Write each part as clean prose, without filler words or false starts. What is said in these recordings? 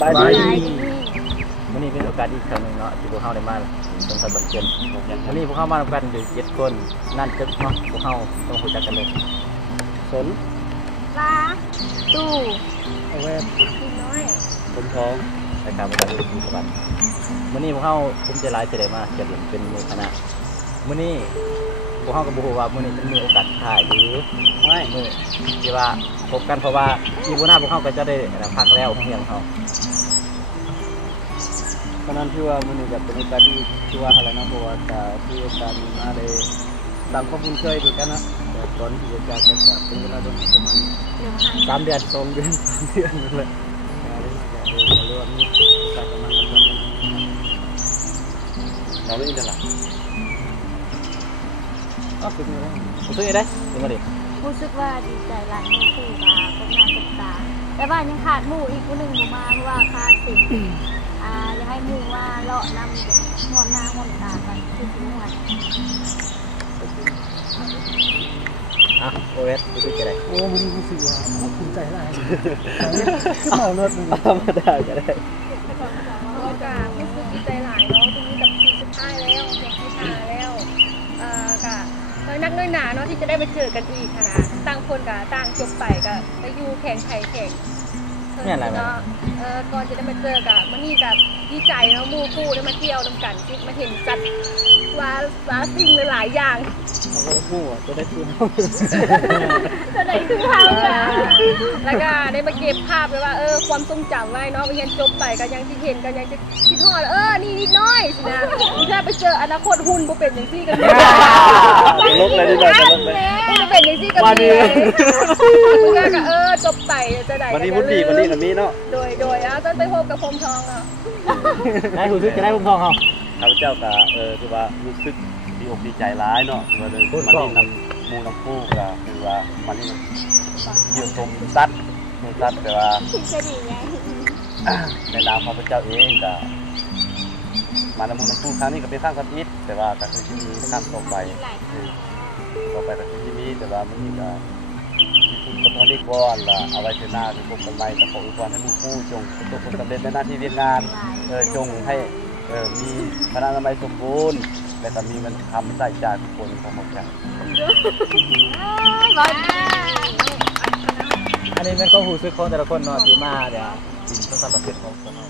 บายดีวันนี้เป็นโอกาสอีกครั้งหนึ่งเนาะที่พวกเขาได้มาสวนสัตว์บันเกินวันนี้พวกเขามาทำกันอยู่7 คนนั่นจะเนาะพวกเขาต้องคุยกันเลยสนลาตู้เอาแวบน้อยคนท้องรายการบริการดูสบันวันนี้พวกเขาคุ้มใจร้ายเฉยมาเกิดเป็นมือคณะวันนี้พวกเขากับบุคคลว่าวันนี้จะมีโอกาสถ่ายหรือไม่มือที่ว่าพบกันเพราะว่าที่พวกหน้าพวกเขาก็จะได้พักแล้วของเฮียงเขาเพราะนั้นที่ว่ามันจะเป็นโอกาสที่ว่าอะไรนะเพราะว่าที่การมาได้ตามข้อมูลเคยดูกันนะแต่ตอนที่จะเป็นเวลาประมาณ3 เดือน2 เดือน3 เดือนนั่นแหละเรื่องนี้การประมาณนั้นเราไม่อินเตอร์หรอรู้สึกยังไงได้ยังไงดิรู้สึกว่าดีใจหลายมือคู่มาพบหน้าพบตาแต่ว่ายังขาดหมู่อีกคนหนึ่งมาเพราะว่าขาดสิ่งอยากให้หมู่ว่าเลาะนำมวนหน้ามวนตากันคือสิ่งหวานโอเอสรู้สึกยังไงโอ้มันรู้สึกว่าภูมิใจหลายขึ้นมาโน้ตนึงมาได้ก็ได้ก็รู้สึกดีใจหลายเนาะตรงนี้กับปีสุดท้ายแล้วอยากให้ตาแล้วก็นักน้อยหนาเนาะที่จะได้ไปเจอกันอีกค่ะนะต่างคนกับต่างจบไปอยู่แข่งไข่แข่งเนี่ยอะไรเนาะก่อนจะได้มาเจอกับมันนี่กับดีใจเนาะมู่คู่ได้มาเที่ยวน้ำกันที่มาเห็นจัดว้าสิ่งหลายอย่างเราก็มู่จะได้คืนจะได้คืนเขาค่ะแล้วก็ได้มาเก็บภาพไว้ว่าความทรงจำไว้เนาะไปยันจบไปกันยังที่เห็นกันยังจะคิดทอดนี่นิดน้อยสินะแค่ไปเจออนาคตหุ่นบ่เป็นอย่างซี่กันเลยลบเลยดีกว่าลบเลยบ่เป็นอย่างซี่กันเลยเมื่อก็จบไปจะได้วันนี้มุดดีวันนี้กับมีเนาะโดยจะไปพบกับพรมทองได้รู้สึกจะได้พรมทองเขาข้าพเจ้าก็คือว่ารู้สึกดีอกดีใจร้ายเนาะว่าเลยมันนี่นำมูน้ำคู่ก็คือว่ามันนี่เกี่ยวกับสัตว์แต่ว่าในนามข้าพเจ้าเองก็มานำมูน้ำคู่ครั้งนี้ก็เป็นครั้งที่1แต่ว่าก็คือที่มีครั้งต่อไปก็คือที่นี้แต่ว่ามันนี่ก็คุณคนท้องนี่ก่อนละเอาไว้เทน่าเป็นพวกคนใหม่แต่ขออวยพรให้มูคู่จงประสบผลสำเร็จในหน้าที่เรียนงานจงให้มีพนักงานสมบูรณ์และก็มีมันทำใส่ใจทุกคนของผมกันอันนี้มันก็หูซึกของแต่ละคนเนาะที่มาเดี๋ยวสิ่งสำคัญของพวกเรา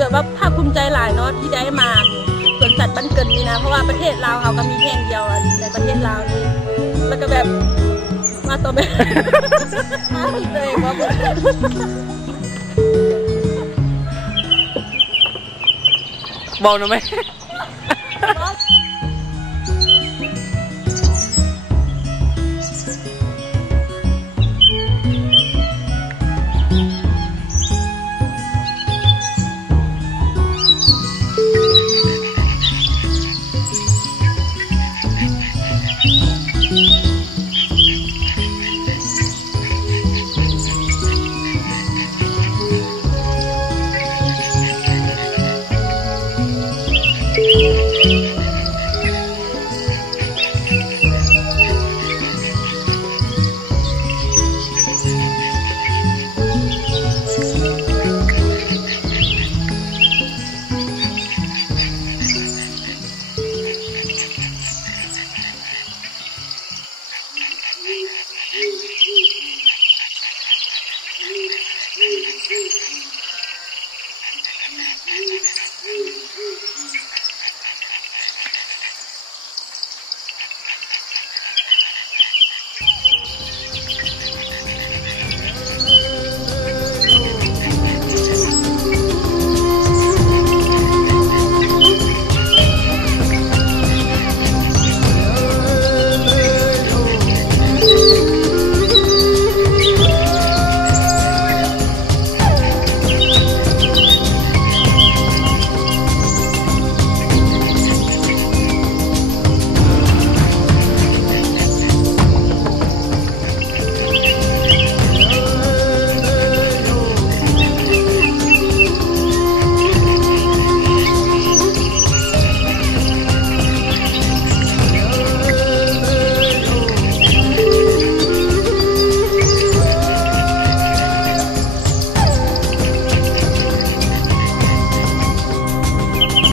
แบบว่าภาคภูมิใจหลายเนาะที่ได้มาสวนสัตว์บ้านเกิดนี่นะเพราะว่าประเทศลาวเขาก็มีแห่งเดียวในประเทศลาวนี่แล้วก็แบบมาตัวแบบเลยว่าบอกหน่อยไหม